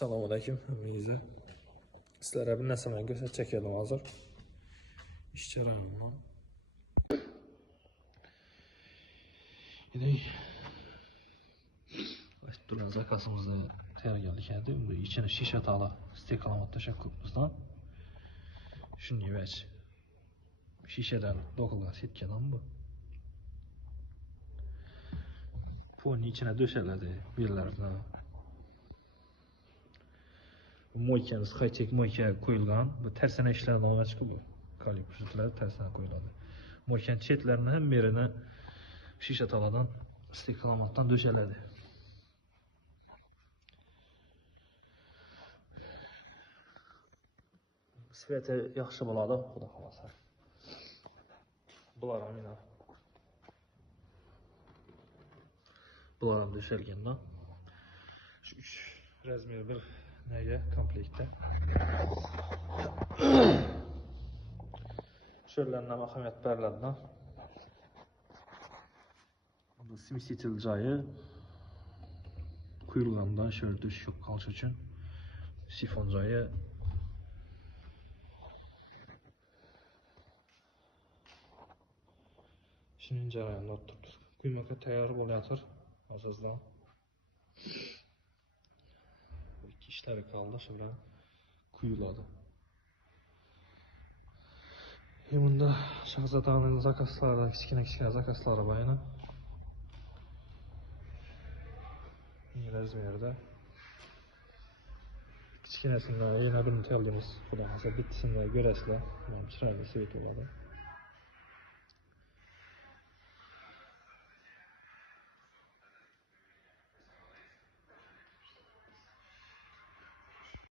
Assalomu alaykum hammangizni. Sizlarga bir narsani ko'rsatib keldim hozir. Ish jarayonidan. Dedik. Turgan zakazimizni tayyorgarlik etdik. Bu ichini shisha tala stekalamat tashab ko'pmizdan. Shunday vach. Shishadan do'qilgan setgan bu. Ponni ichine döşeledi yerlerine. Moykanız high-tech moyka koyulgan. Bu tersine işlerden ona çıkıyor. Kalibr sütüleri tersine koyuladı. Moykan çetlerinin hem birine şişe taladan stikalamattan döşeledi. Sveti yaxşı buladı. Xuda xalasa. Bular amina. Bularım döşelgenden. Şu 3 razmer bir neye komplekte. Şöylerinden ahamiyet berlediğinden. Bu smesitil cayı kuyulğanda şöyle düş yok kalça için. Sifon cayı şunun jarayonida turibdi. Quymoqqa tayyor bo'layotir hozirdan. Bu ikki ishlari qoldi, shu bilan quyiladi. Bunda Shahzodaning zakazlari, kichkina zakazlari bor yana. Razmerda. Kichkinasidan yana birini tayyorlaymiz. Xudo xolasa bittisini ko'rasizlar. Chiroyli svet bo'ladi.